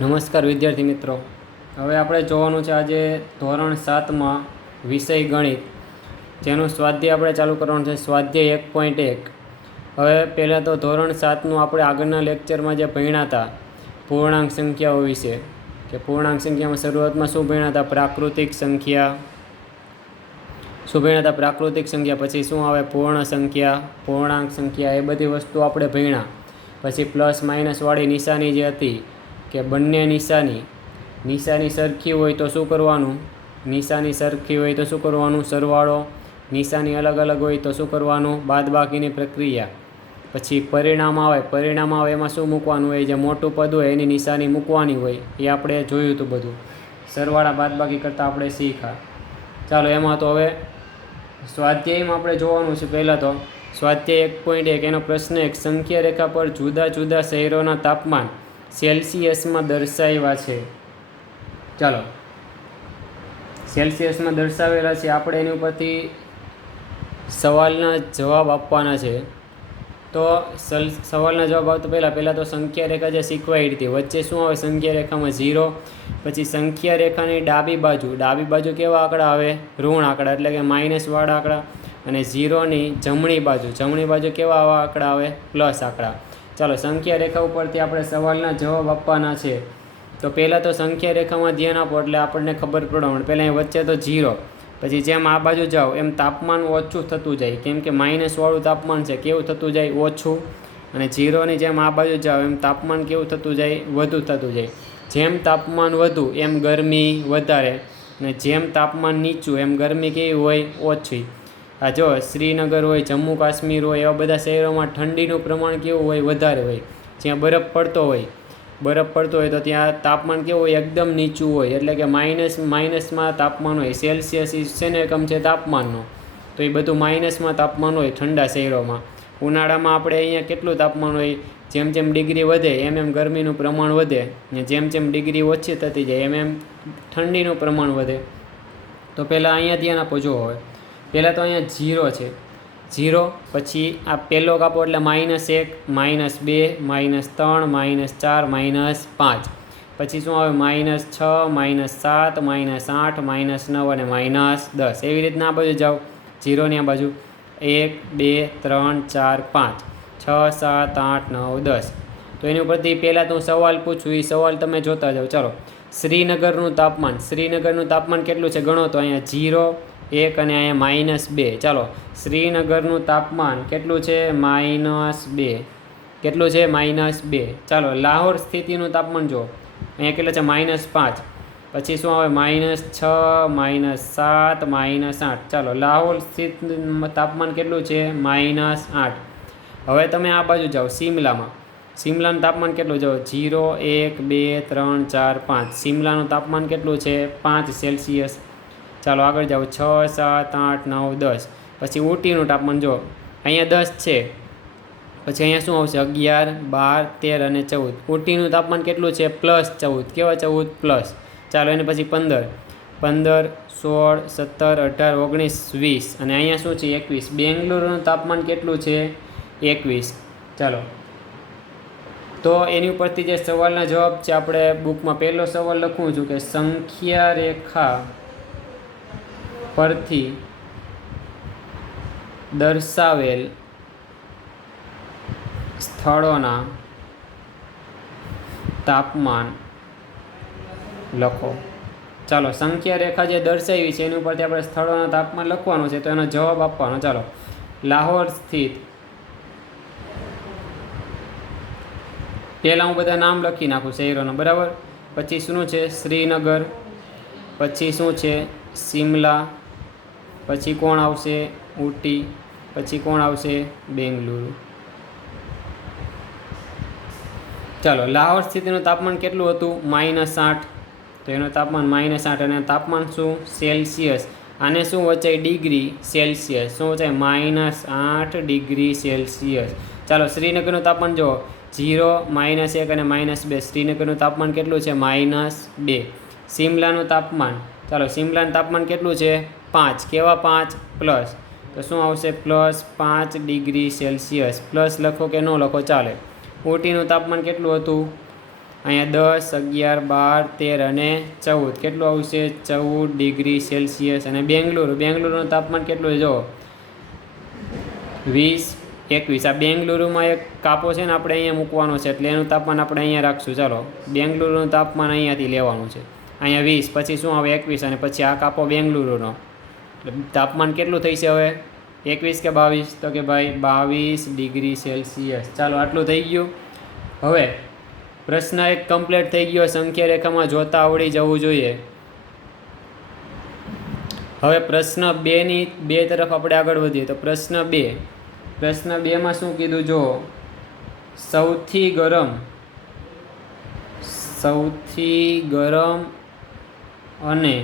નમસ્કાર વિદ્યાર્થી મિત્રો, હવે આપણે જોવાનું છે આજે ધોરણ 7માં વિષય ગણિત, જેનું સ્વાધ્યાય આપણે ચાલુ કરવાનું છે. સ્વાધ્યાય 1.1. હવે પહેલાં તો ધોરણ 7નું આપણે આગળના લેક્ચરમાં જે ભણ્યા હતા પૂર્ણાંક સંખ્યાઓ વિશે, કે પૂર્ણાંક સંખ્યામાં શરૂઆતમાં શું ભણ્યા હતા? પ્રાકૃતિક સંખ્યા. શું ભણ્યા હતા? પ્રાકૃતિક સંખ્યા. પછી શું આવે? પૂર્ણ સંખ્યા, પૂર્ણાંક સંખ્યા, એ બધી વસ્તુ આપણે ભણ્યા. પછી પ્લસ માઇનસવાળી નિશાની જે હતી, કે બંને નિશાની સરખી હોય તો શું કરવાનું? નિશાની સરખી હોય તો શું કરવાનું? સરવાળો. નિશાની અલગ અલગ હોય તો શું કરવાનું? બાદબાકીની પ્રક્રિયા. પછી પરિણામ આવે, એમાં શું મૂકવાનું હોય? જે મોટું પદ હોય એની નિશાની મૂકવાની હોય, એ આપણે જોયું હતું બધું. સરવાળા બાદબાકી કરતાં આપણે શીખા. ચાલો, એમાં તો હવે સ્વાધ્યાયમાં આપણે જોવાનું છે. પહેલાં તો સ્વાધ્યાય 1.1 એનો પ્રશ્ન 1. સંખ્યા રેખા પર જુદા જુદા શહેરોના તાપમાન સેલ્સિયસમાં દર્શાવ્યા છે. ચાલો, સેલ્સિયસમાં દર્શાવેલા છે. આપણે એની ઉપરથી સવાલના જવાબ આપવાના છે. તો સવાલના જવાબ આવતા પહેલાં તો સંખ્યા રેખા જે શીખવાઈ હતી, વચ્ચે શું આવે? સંખ્યા રેખામાં 0. પછી સંખ્યા રેખાની ડાબી બાજુ કેવા આંકડા આવે? ઋણ આંકડા, એટલે કે માઇનસવાળા આંકડા. અને 0ની જમણી બાજુ કેવા આવા આંકડા આવે? પ્લસ આંકડા. ચાલો, સંખ્યા રેખા ઉપરથી આપણે સવાલના જવાબ આપવાના છે. તો પહેલાં તો સંખ્યા રેખામાં ધ્યાન આપો એટલે આપણને ખબર પડે. પહેલાં વચ્ચે તો 0, પછી જેમ આ બાજુ જાઓ એમ તાપમાન ઓછું થતું જાય, કેમ કે માઇનસવાળું તાપમાન છે. કેવું થતું જાય? ઓછું. અને 0ની જેમ આ બાજુ જાઓ એમ તાપમાન કેવું થતું જાય? વધુ થતું જાય. જેમ તાપમાન વધુ એમ ગરમી વધારે, અને જેમ તાપમાન નીચું એમ ગરમી કેવી હોય? ઓછી. આ જો શ્રીનગર હોય, જમ્મુ કાશ્મીર હોય, એવા બધા શહેરોમાં ઠંડીનું પ્રમાણ કેવું હોય? વધારે હોય. જ્યાં બરફ પડતો હોય તો ત્યાં તાપમાન કેવું હોય? એકદમ નીચું હોય, એટલે કે માઇનસમાં તાપમાન હોય. સેલ્સિયસ શેનો એકમ છે? તાપમાનનો. તો એ બધું માઇનસમાં તાપમાન હોય ઠંડા શહેરોમાં. ઉનાળામાં આપણે અહીંયા કેટલું તાપમાન હોય? જેમ જેમ ડિગ્રી વધે એમ ગરમીનું પ્રમાણ વધે, ને જેમ ડિગ્રી ઓછી થતી જાય એમ ઠંડીનું પ્રમાણ વધે. તો પહેલાં અહીંયા ધ્યાન આપો. જો હવે પહેલાં તો અહીંયા 0 છે. 0 પછી આ પહેલો કાપો એટલે -1, -2, -3, -4, -5. પછી શું આવે? -6, -7, -8, -9 અને -10. એવી રીતના આ બાજુ જાઓ, 0ની આ બાજુ 1, 2, 3, 4, 5, 6, 7, 8, 9, 10. તો એની ઉપરથી પહેલાં તો હું સવાલ પૂછું, એ સવાલ તમે જોતા જાઓ. ચાલો, શ્રીનગરનું તાપમાન કેટલું છે? ગણો તો અહીંયા 0, 1 અને અહીંયા -2. ચાલો, શ્રીનગરનું તાપમાન કેટલું છે? -2. કેટલું છે? -2. ચાલો, લાહોર સ્થિતિનું તાપમાન જો, અહીંયા કેટલું છે? -5. પછી શું આવે? -6, -7, -8. ચાલો, લાહોર સ્થિત તાપમાન કેટલું છે? -8. હવે તમે આ બાજુ જાઓ, સિમલાનું તાપમાન કેટલું? જાઓ, 0, 1, 2, 3, 4, 5. સિમલાનું તાપમાન કેટલું છે? 5 સેલ્સિયસ. ચાલો, આગળ જાઓ, 6, 7, 8, 9, 10. પછી ઊટીનું તાપમાન જો, અહીંયા 10 છે. પછી અહીંયા શું આવશે? 11, 12, 13 અને 14. ઊટીનું તાપમાન કેટલું છે? +14. કેવા? 14 પ્લસ. ચાલો, એને પછી 15, 16, 17, 18, 19, 20 અને અહીંયા શું છે? 21. બેંગ્લોરનું તાપમાન કેટલું છે? 21. ચાલો, તો એની ઉપરથી જે સવાલના જવાબ છે આપણે બુકમાં પહેલો સવાલ લખું છું કે સંખ્યા રેખા પરથી દર્શાવેલ સ્થળોના તાપમાન લખો. ચાલો, સંખ્યા રેખા જે દર્શાવી છે એની ઉપરથી આપણે સ્થળોના તાપમાન લખવાનું છે, તો એનો જવાબ આપવાનો. ચાલો, લાહોર સ્થિત, પહેલાં હું બધા નામ લખી નાખું શહેરોના, બરાબર. પછી શું છે? શ્રીનગર. પછી શું છે? સિમલા. પછી કોણ આવશે? ઊટી. પછી કોણ આવશે? બેંગલુરુ. ચાલો, લાહોર સ્થિતિનું તાપમાન કેટલું હતું? -8. તો એનું તાપમાન -8 અને તાપમાન શું? સેલ્સિયસ. આને શું વચાય? Degree Celsius. શું વચાય? -8 ડિગ્રી સેલ્સિયસ. ચાલો, શ્રીનગરનું તાપમાન જુઓ, 0, -1 અને -2. શ્રીનગરનું તાપમાન કેટલું છે? -2. સિમલાનું તાપમાન, ચાલો, સિમલાનું તાપમાન કેટલું છે? 5. કેવા? 5 પ્લસ. તો શું આવશે? +5 ડિગ્રી સેલ્સિયસ. પ્લસ લખો કે ન લખો ચાલે. ઊટીનું તાપમાન કેટલું હતું? અહીંયા 10, 11, 12, 13 અને 14 કેટલું આવશે? 14 ડિગ્રી સેલ્સિયસ. અને બેંગ્લુરુનું તાપમાન કેટલું છે? જો 20, 21. આ બેંગ્લુરુમાં એક કાપો છે ને આપણે અહીંયા મૂકવાનો છે, એટલે એનું તાપમાન આપણે અહીંયા રાખશું. ચાલો, બેંગ્લુરુનું તાપમાન અહીંયાથી લેવાનું છે. અહીંયા 20, પછી શું આવે? 21, અને પછી આ કાપો બેંગ્લુરુનો. તાપમાન કેટલું થઈ છે હવે? 21 કે 22? તો કે ભાઈ 22 ડિગ્રી સેલ્સિયસ. ચાલો, આટલું થઈ ગયું. હવે પ્રશ્ન 1 કમ્પ્લીટ થઈ ગયો. સંખ્યા રેખામાં જોતા આવડી જવું જોઈએ. હવે પ્રશ્ન 2 તરફ આપણે આગળ વધીએ. તો પ્રશ્ન 2માં શું કીધું? જો સૌથી ગરમ અને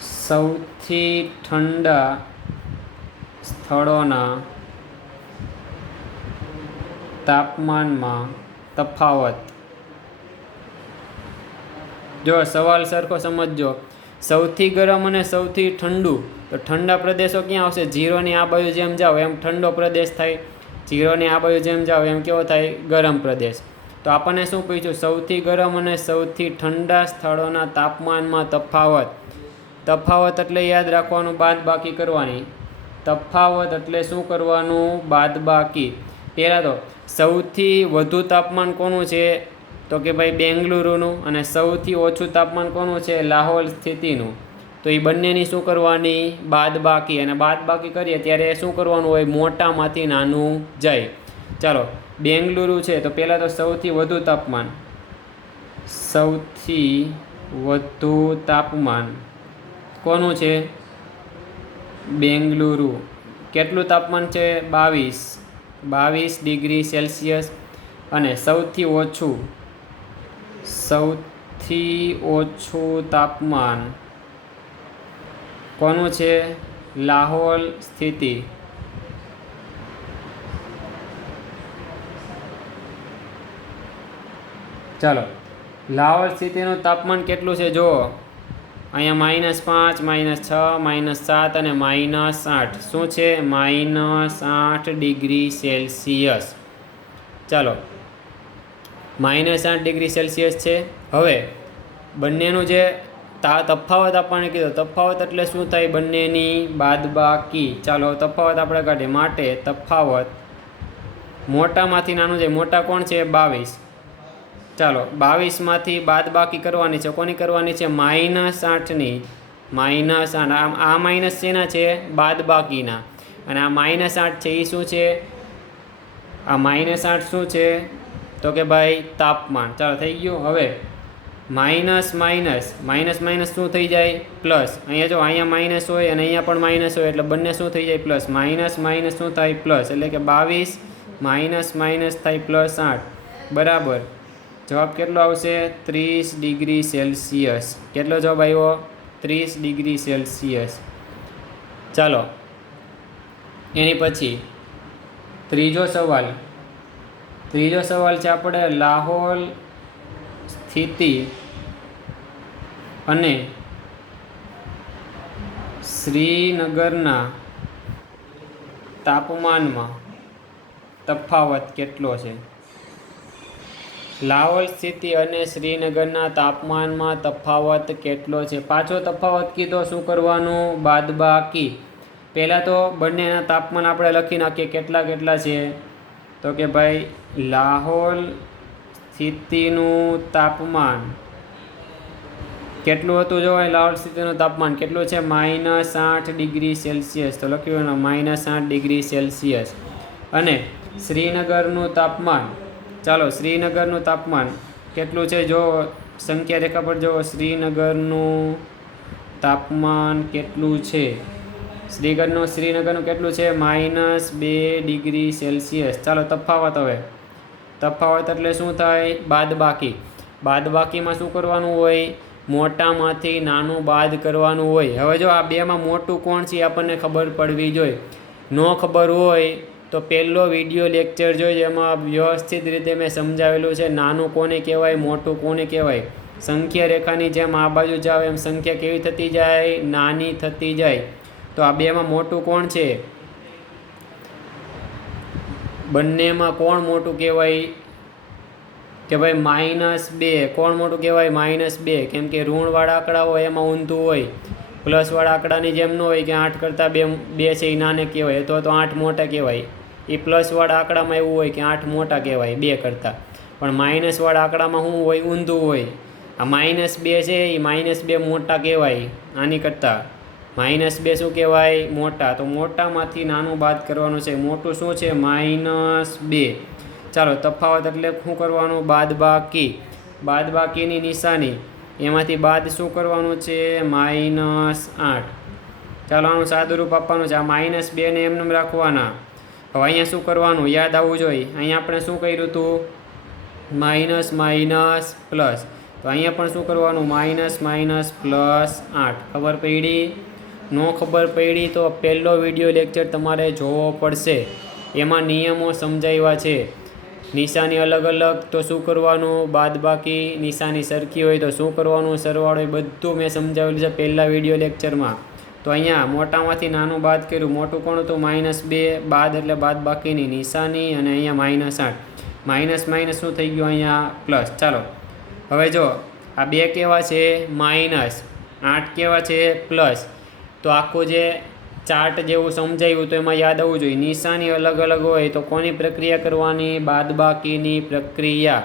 સૌથી ઠંડા સ્થળોના તાપમાનમાં તફાવત. જો સવાલ સરખો સમજજો. સૌથી ગરમ અને સૌથી ઠંડુ, તો ઠંડા પ્રદેશો ક્યાં આવશે? 0ની આ બાજુ જેમ જાઓ એમ ઠંડો પ્રદેશ થાય, 0ની આ બાજુ જેમ જાઓ એમ કેવો થાય? ગરમ પ્રદેશ. તો આપણને શું પૂછ્યું? સૌથી ગરમ અને સૌથી ઠંડા સ્થળોના તાપમાનમાં તફાવત. તફાવત એટલે યાદ રાખવાનું, બાદબાકી કરવાની. તફાવત એટલે શું કરવાનું? બાદબાકી. પહેલાં તો સૌથી વધુ તાપમાન કોનું છે? તો કે ભાઈ બેંગ્લુરુનું. અને સૌથી ઓછું તાપમાન કોનું છે? લાહોલ સ્થિતિનું. તો એ બંનેની શું કરવાની? બાદબાકી. અને બાદબાકી કરીએ ત્યારે શું કરવાનું હોય? મોટામાંથી નાનું જાય. ચાલો, બેંગ્લુરુ છે તો પહેલાં તો સૌથી વધુ તાપમાન કોનું છે? બેંગ્લુરુ. કેટલું તાપમાન છે? 22 ડિગ્રી સેલ્સિયસ. અને સૌથી ઓછું તાપમાન કોનું છે? લાહોલ સ્થિતિ. ચાલો, લાહોલ સ્થિતિનું તાપમાન કેટલું છે? જો અહીંયા -5, -6, -7 અને -8. શું છે? -8 ડિગ્રી સેલ્સિયસ. ચાલો, -8 ડિગ્રી સેલ્સિયસ છે. હવે બંનેનું જે તફાવત આપણને કીધો, તફાવત એટલે શું થાય? બંનેની બાદબાકી. ચાલો, તફાવત આપણે કાઢીએ. માટે તફાવત મોટામાંથી નાનું જાય. મોટા કોણ છે? 22. ચાલો, 22માંથી બાદબાકી કરવાની છે. કોની કરવાની છે? -8ની. -8. આ માઇનસ શેના છે? બાદબાકીના. અને આ -8 છે એ શું છે? આ -8 શું છે? તો કે ભાઈ તાપમાન. ચાલો, થઈ ગયું. હવે માઇનસ શું થઈ જાય? પ્લસ. અહીંયા જો અહીંયા માઇનસ હોય અને અહીંયા પણ માઇનસ હોય, એટલે બંને શું થઈ જાય? પ્લસ. માઇનસ શું થાય? પ્લસ. એટલે કે 22 થાય +8 બરાબર. જવાબ કેટલો આવશે? 30 ડિગ્રી સેલ્સિયસ. કેટલો જવાબ આવ્યો? 30 ડિગ્રી સેલ્સિયસ. ચાલો, એની પછી ત્રીજો સવાલ છે આપણે લાહોલ સ્થિતિ અને શ્રીનગરના તાપમાનમાં તફાવત કેટલો છે? લાહોલ સ્થિતિ અને શ્રીનગરના તાપમાનમાં તફાવત કેટલો છે? પાછો તફાવત કીધો, શું કરવાનું? બાદબાકી. પહેલાં તો બંનેના તાપમાન આપણે લખી નાખીએ કેટલા છે. તો કે ભાઈ લાહોલ સ્થિતિનું તાપમાન કેટલું હતું? જો લાહોલ સ્થિતિનું તાપમાન કેટલું છે? -8 ડિગ્રી સેલ્સિયસ. તો લખ્યું ને -8 ડિગ્રી સેલ્સિયસ. અને શ્રીનગરનું તાપમાન, ચાલો શ્રીનગરનું તાપમાન કેટલું છે? જો સંખ્યા રેખા પર જો શ્રીનગરનું તાપમાન કેટલું છે? શ્રીનગરનું કેટલું છે? -2 ડિગ્રી સેલ્સિયસ. ચાલો, તફાવત. હવે તફાવત એટલે શું થાય? બાદબાકી. બાદબાકીમાં શું કરવાનું હોય? મોટામાંથી નાનું બાદ કરવાનું હોય. હવે જો આ બેમાં મોટું કોણ છે આપણને ખબર પડવી જોઈએ. ન ખબર હોય તો પહેલો વિડીયો લેક્ચર જોઈ, એમાં વ્યવસ્થિત રીતે મેં સમજાવેલું છે નાનું કોને કહેવાય, મોટું કોને કહેવાય. સંખ્યા રેખાની જેમ આ બાજુ જાવ એમ સંખ્યા કેવી થતી જાય? નાની થતી જાય. તો આ બેમાં મોટું કોણ છે? બંનેમાં કોણ મોટું કહેવાય? કે ભાઈ -2 કોણ મોટું કહેવાય? -2, કેમ કે ઋણવાળા આંકડા હોય એમાં ઊંધું હોય, પ્લસવાળા આંકડાની જેમ ન હોય કે 8 કરતાં બે છે એ નાને કહેવાય, અથવા તો 8 મોટા કહેવાય. એ પ્લસવાળા આંકડામાં એવું હોય કે 8 મોટા કહેવાય 2 કરતાં, પણ માઇનસવાળા આંકડામાં શું હોય? ઊંધું હોય. આ -2 છે એ -2 મોટા કહેવાય આની કરતાં. -2 શું કહેવાય? મોટા. તો મોટામાંથી નાનું બાદ કરવાનું છે. મોટું શું છે? -2. ચાલો, તફાવત એટલે શું કરવાનું? બાદબાકી. બાદબાકીની નિશાની, એમાંથી બાદ શું કરવાનું છે? -8. ચાલો, આનું સાદું રૂપ આપવાનું છે. આ -2 ને એમને રાખવાના. હવે અહીંયા શું કરવાનું? યાદ આવવું જોઈએ. અહીંયા આપણે શું કર્યું હતું? Minus minus plus. તો અહીંયા પણ શું કરવાનું? -, +8. ખબર પડી? ન ખબર પડી તો પહેલો વિડીયો લેક્ચર તમારે જોવો પડશે. એમાં નિયમો સમજાવ્યા છે. નિશાની અલગ અલગ તો શું કરવાનું? બાદબાકી. નિશાની સરખી હોય તો શું કરવાનું? સરવાળો. એ બધું મેં સમજાવેલું છે પહેલા વિડીયો લેક્ચરમાં. તો અહીંયા મોટામાંથી નાનું બાદ કર્યું. મોટું કોણ હતું? -2. બાદ એટલે બાદબાકીની નિશાની, અને અહીંયા -8. માઇનસ માઇનસ શું થઈ ગયું? અહીંયા પ્લસ. ચાલો, હવે જો આ 2 કેવા છે? -8 કેવા છે? પ્લસ. તો આખું જે ચાર્ટ જેવું સમજાવ્યું તો એમાં યાદ આવવું જોઈએ. નિશાની અલગ અલગ હોય તો કોની પ્રક્રિયા કરવાની? બાદબાકીની પ્રક્રિયા.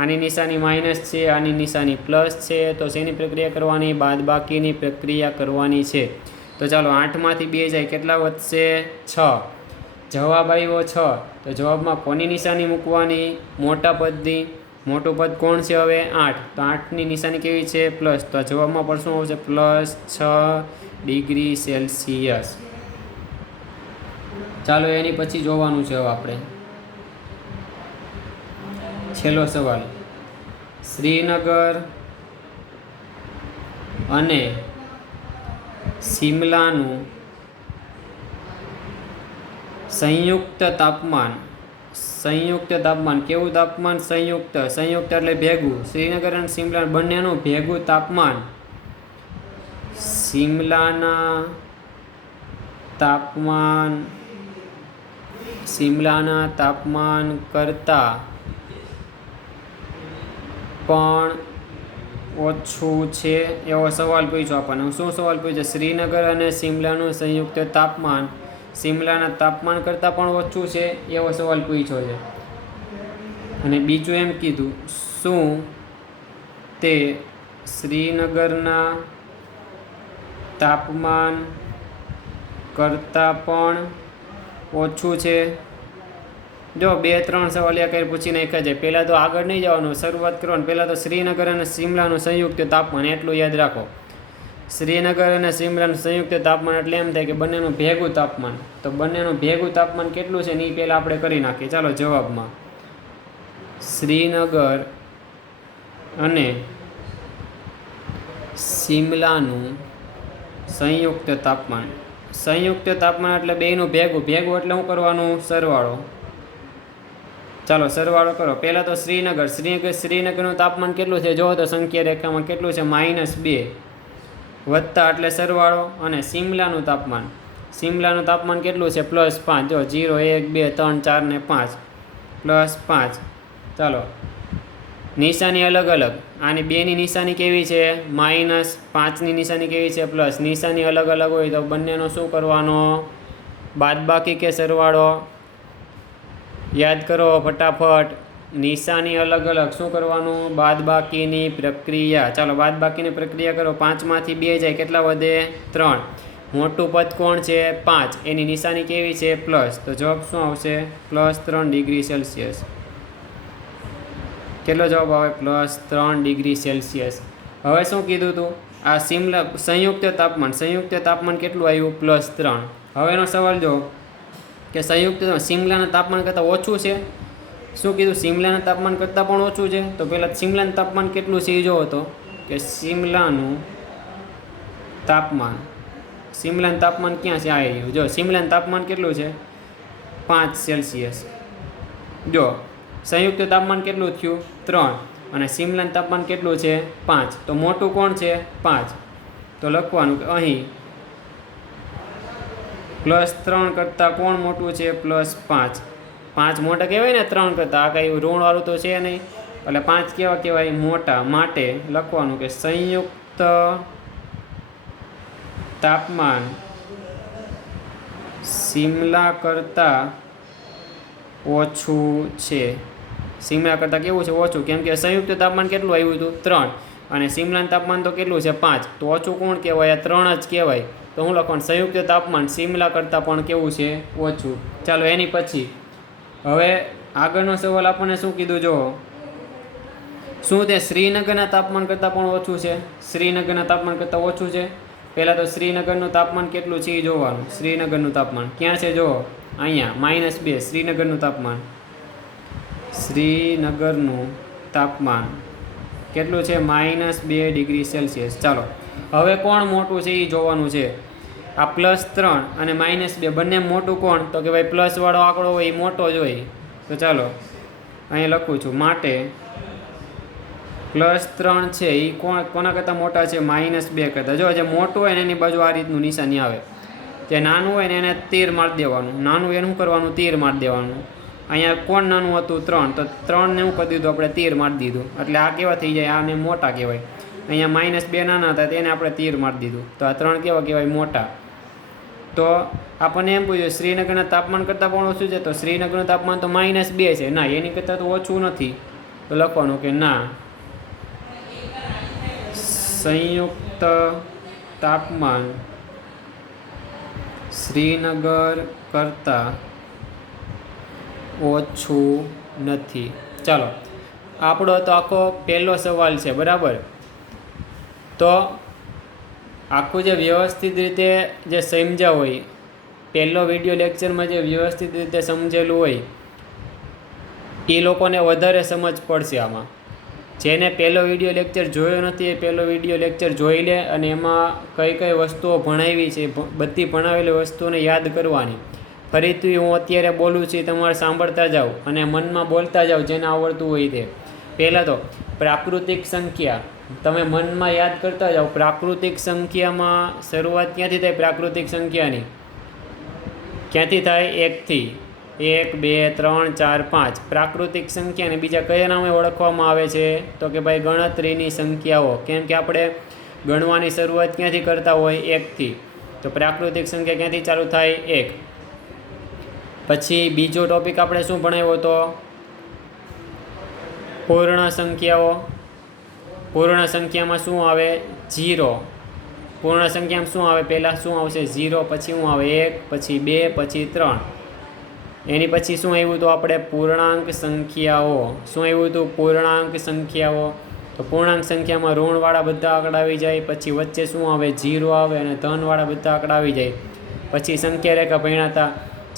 આની નિશાની માઇનસ છે, આની નિશાની પ્લસ છે, તો શેની પ્રક્રિયા કરવાની? બાદબાકીની પ્રક્રિયા કરવાની છે. તો ચાલો, 8માંથી 2 જાય, કેટલા વધશે? 6. જવાબ આવ્યો 6. તો જવાબમાં કોની નિશાની મૂકવાની? મોટા પદની. મોટું પદ કોણ છે હવે? 8. તો 8ની નિશાની કેવી છે? પ્લસ. તો આ જવાબમાં પણ શું આવશે? +6 ડિગ્રી સેલ્સિયસ. ચાલો, એની પછી જોવાનું છે હવે આપણે છેલ્લો સવાલ. શ્રીનગર અને શિમલાનું સંયુક્ત તાપમાન. સંયુક્ત તાપમાન કેવું તાપમાન? સંયુક્ત. સંયુક્ત એટલે ભેગું. શ્રીનગર અને શિમલા બંનેનું ભેગું તાપમાન શિમલાના તાપમાન કરતાં પણ ઓછું છે એવો સવાલ પૂછ્યો આપણને. શું સવાલ પૂછ્યો? શ્રીનગર અને શિમલાનું સંયુક્ત તાપમાન શિમલાના તાપમાન કરતાં પણ ઓછું છે એવો સવાલ પૂછ્યો છે. અને બીજું એમ કીધું, શું તે શ્રીનગરના તાપમાન કરતાં પણ ઓછું છે? જો 2-3 સવાલ એક પૂછી નાખ્યા છે. પહેલાં તો આગળ નહીં જવાનું, શરૂઆત કરવાની. પહેલાં તો શ્રીનગર અને શિમલાનું સંયુક્ત તાપમાન એટલું યાદ રાખો. શ્રીનગર અને શિમલાનું સંયુક્ત તાપમાન એટલે એમ થાય કે બંનેનું ભેગું તાપમાન. તો બંનેનું ભેગું તાપમાન કેટલું છે ને એ પહેલાં આપણે કરી નાખીએ. ચાલો, જવાબમાં શ્રીનગર અને શિમલાનું સંયુક્ત તાપમાન. સંયુક્ત તાપમાન એટલે બેયનું ભેગું. ભેગું એટલે શું કરવાનું? સરવાળો. ચાલો, સરવાળો કરો. પહેલાં તો શ્રીનગરનું તાપમાન કેટલું છે? જો તો સંખ્યા રેખામાં કેટલું છે? -2. વત્તા એટલે સરવાળો. અને શિમલાનું તાપમાન કેટલું છે? +5. જો 0, 1, 2, 3, 4 ને 5 +5. ચાલો, નિશાની અલગ અલગ. આની 2ની નિશાની કેવી છે? -5ની નિશાની કેવી છે? પ્લસ. નિશાની અલગ અલગ હોય તો બંનેનો શું કરવાનો? બાદબાકી કે સરવાળો? યાદ કરો ફટાફટ. નિશાની અલગ અલગ, શું કરવાનું? બાદબાકીની પ્રક્રિયા. ચાલો, બાદબાકીની પ્રક્રિયા કરો. 5માંથી 2 જાય, કેટલા વધે? 3. મોટું પદ કોણ છે? 5. એની નિશાની કેવી છે? પ્લસ. તો જવાબ શું આવશે? +3 ડિગ્રી સેલ્સિયસ. કેટલો જવાબ આવે? +3 ડિગ્રી સેલ્સિયસ. હવે શું કીધું હતું? આ સંયુક્ત તાપમાન કેટલું આવ્યું? +3. હવે એનો સવાલ જો કે શિમલાના તાપમાન કરતાં ઓછું છે. શું કીધું? શિમલાના તાપમાન કરતાં પણ ઓછું છે. તો પહેલાં શિમલાનું તાપમાન કેટલું છે એ જોવો તો કે શિમલાનું તાપમાન ક્યાં છે? આ રહ્યું. જો શિમલાનું તાપમાન કેટલું છે? 5 સેલ્સિયસ. જો સંયુક્ત તાપમાન કેટલું થયું? 3. અને શિમલાનું તાપમાન કેટલું છે? 5. તો મોટું કોણ છે? 5. તો લખવાનું કે અહીં +3 કરતાં કોણ મોટું છે? +5. 5 મોટા કહેવાય ને 3 કરતાં. આ કાંઈ ઋણવાળું તો છે નહીં. એટલે 5 કેવા કહેવાય? મોટા. માટે લખવાનું કે સંયુક્ત તાપમાન શિમલા કરતાં ઓછું છે. શિમલા કરતાં કેવું છે? ઓછું. કેમ કે સંયુક્ત તાપમાન કેટલું આવ્યું હતું? 3. અને શિમલાનું તાપમાન તો કેટલું છે? 5. તો ઓછું કોણ કહેવાય? 3 જ કહેવાય. તો હું લખવાનું સંયુક્ત તાપમાન શિમલા કરતાં પણ કેવું છે? ઓછું. ચાલો એની પછી હવે આગળનો સવાલ આપણને શું કીધું? જો શું તે શ્રીનગરના તાપમાન કરતાં પણ ઓછું છે? શ્રીનગરના તાપમાન કરતાં ઓછું છે. પહેલાં તો શ્રીનગરનું તાપમાન કેટલું છે એ જોવાનું. શ્રીનગરનું તાપમાન ક્યાં છે? જો અહીંયા -2 શ્રીનગરનું તાપમાન. શ્રીનગરનું તાપમાન કેટલું છે? -2 ડિગ્રી સેલ્સિયસ. ચાલો હવે કોણ મોટું છે એ જોવાનું છે. આ +3 અને -2 બંને મોટું કોણ? તો કે ભાઈ પ્લસવાળો આંકડો હોય એ મોટો જ હોય. તો ચાલો અહીંયા લખું છું. માટે +3 છે એ કોના કરતાં મોટા છે? -2 કરતાં. જો જે મોટું હોય ને એની બાજુ આ રીતનું નિશાની આવે. જે નાનું હોય ને એને તીર મારી દેવાનું. નાનું એનું કરવાનું, તીર મારી દેવાનું. અહીંયા કોણ નાનું હતું? 3. તો 3ને શું કરી દીધું આપણે? તીર મારી દીધું. એટલે આ કેવા થઈ જાય? આને મોટા કહેવાય. અહીંયા -2 નાના હતા તેને આપણે તીર મારી દીધું. તો આ 3 કેવા કહેવાય? મોટા. તો આપણને એમ પૂછ્યું શ્રીનગરના તાપમાન કરતાં પણ ઓછું છે. તો શ્રીનગરનું તાપમાન તો -2 છે. ના, એની કરતાં તો ઓછું નથી. તો લખવાનું કે ના, સંયુક્ત તાપમાન શ્રીનગર કરતાં ઓછું નથી. ચાલો આપણો તો આખો પહેલો સવાલ છે, બરાબર. તો આખું જે વ્યવસ્થિત રીતે જે સમજ્યા હોય, પહેલો વિડીયો લેક્ચરમાં જે વ્યવસ્થિત રીતે સમજેલું હોય એ લોકોને વધારે સમજ પડશે આમાં. જેને પહેલો વિડીયો લેક્ચર જોયો નથી એ પહેલો વિડીયો લેક્ચર જોઈ લે અને એમાં કઈ કઈ વસ્તુઓ ભણાવી છે બધી ભણાવેલી વસ્તુઓને યાદ કરવાની. ફરીથી હું અત્યારે બોલું છું તમારે સાંભળતા જાઓ અને મનમાં બોલતા જાઓ જેને આવડતું હોય તે. પહેલાં તો પ્રાકૃતિક સંખ્યા તમે મનમાં યાદ કરતા જાઓ. પ્રાકૃતિક સંખ્યામાં શરૂઆત ક્યાંથી થાય? પ્રાકૃતિક સંખ્યાની ક્યાંથી થાય? 1થી. 1 2 3 4 5 પ્રાકૃતિક સંખ્યાને બીજા કયા નામે ઓળખવામાં આવે છે? તો કે ભાઈ ગણતરીની સંખ્યાઓ. કેમ કે આપણે ગણવાની શરૂઆત ક્યાંથી કરતા હોય? 1થી. તો પ્રાકૃતિક સંખ્યા ક્યાંથી ચાલુ થાય? 1. પછી બીજો ટોપિક આપણે શું ભણાવ્યો હતો? પૂર્ણ સંખ્યાઓ. પૂર્ણ સંખ્યામાં શું આવે? 0. પૂર્ણ સંખ્યામાં શું આવે? પહેલાં શું આવશે? 0. પછી શું આવે? 1, પછી 2, પછી 3. એની પછી શું આવ્યું હતું આપણે? પૂર્ણાંક સંખ્યાઓ. શું આવ્યું હતું? પૂર્ણાંક સંખ્યાઓ. તો પૂર્ણાંક સંખ્યામાં ઋણવાળા બધા આંકડા આવી જાય. પછી વચ્ચે શું આવે? 0 આવે અને ધનવાળા બધા આંકડા આવી જાય. પછી સંખ્યા રેખા ભણ્યા હતા.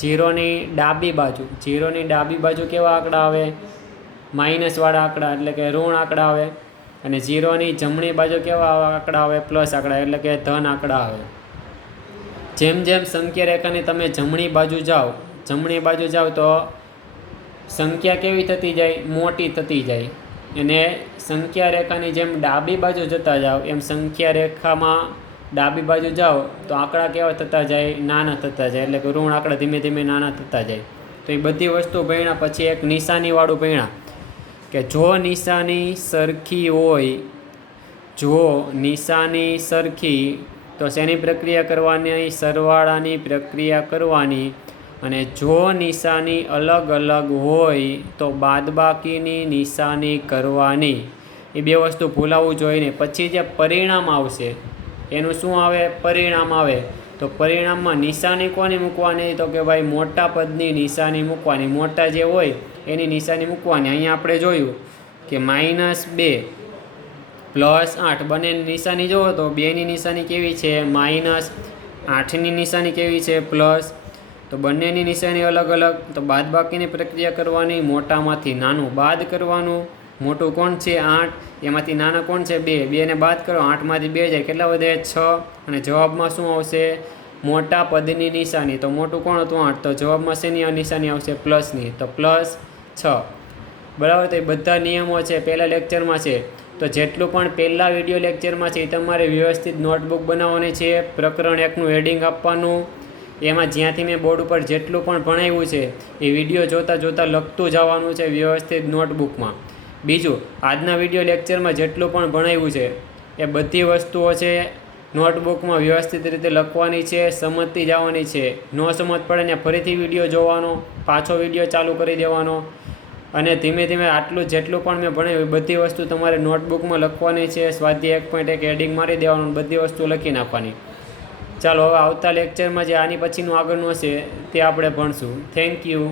0ની ડાબી બાજુ. 0ની ડાબી બાજુ કેવા આંકડા આવે? માઇનસવાળા આંકડા એટલે કે ઋણ આંકડા આવે. અને 0ની જમણી બાજુ કેવા આંકડા આવે? પ્લસ આંકડા એટલે કે ધન આંકડા આવે. જેમ જેમ સંખ્યા રેખાની તમે જમણી બાજુ જાઓ તો સંખ્યા કેવી થતી જાય? મોટી થતી જાય. અને સંખ્યા રેખાની જેમ ડાબી બાજુ જતા જાઓ એમ સંખ્યા રેખામાં ડાબી બાજુ જાઓ તો આંકડા કેવા થતા જાય? નાના થતા જાય. એટલે કે ઋણ આંકડા ધીમે ધીમે નાના થતા જાય. તો એ બધી વસ્તુ ભણ્યા. પછી એક નિશાનીવાળું ભણ્યા કે જો નિશાની સરખી હોય, જો નિશાની સરખી તો શેની પ્રક્રિયા કરવાની? સરવાળાની પ્રક્રિયા કરવાની. અને જો નિશાની અલગ અલગ હોય તો બાદબાકીની નિશાની કરવાની. એ બે વસ્તુ ભૂલાવવું જોઈએ નહીં. પછી જે પરિણામ આવશે એનું શું આવે? પરિણામ આવે. તો પરિણામમાં નિશાની કોની મૂકવાની? તો કે ભાઈ મોટા પદની નિશાની મૂકવાની. મોટા જે હોય એની નિશાની મૂકવાની. અહીંયા આપણે જોયું કે -2 +8 બંનેની નિશાની જુઓ તો 2ની નિશાની કેવી છે? -8ની નિશાની કેવી છે? પ્લસ. તો બંનેની નિશાની અલગ અલગ. તો બાદબાકીની પ્રક્રિયા કરવાની. મોટામાંથી નાનું બાદ કરવાનું. મોટું કોણ છે? 8. એમાંથી નાના કોણ છે? 2. 2ને બાદ કરો, 8માંથી 2 જાય કેટલા વધે? 6. અને જવાબમાં શું આવશે? મોટા પદની નિશાની. તો મોટું કોણ હતું? 8. તો જવાબમાં શેની નિશાની આવશે? પ્લસની. તો +6. બરાબર. તો એ બધા નિયમો છે પહેલાં લેક્ચરમાં છે. તો જેટલું પણ પહેલાં વિડીયો લેક્ચરમાં છે એ તમારે વ્યવસ્થિત નોટબુક બનાવવાની છે. પ્રકરણ 1નું હેડિંગ આપવાનું. એમાં જ્યાંથી મેં બોર્ડ ઉપર જેટલું પણ ભણાવ્યું છે એ વિડીયો જોતાં લખતું જવાનું છે વ્યવસ્થિત નોટબુકમાં. બીજું, આજના વિડીયો લેક્ચરમાં જેટલું પણ ભણાવ્યું છે એ બધી વસ્તુઓ છે નોટબુકમાં વ્યવસ્થિત રીતે લખવાની છે, સમજતી જવાની છે. ન સમજ પડે ને ફરીથી વિડીયો જોવાનો, પાછો વિડીયો ચાલુ કરી દેવાનો અને ધીમે ધીમે આટલું જેટલું પણ મેં ભણાવ્યું બધી વસ્તુ તમારે નોટબુકમાં લખવાની છે. સ્વાધ્યાય 1.1 હેડિંગ મારી દેવાનું, બધી વસ્તુ લખી નાખવાની. ચાલો હવે આવતા લેક્ચરમાં જે આની પછીનું આગળનું હશે તે આપણે ભણશું. Thank you.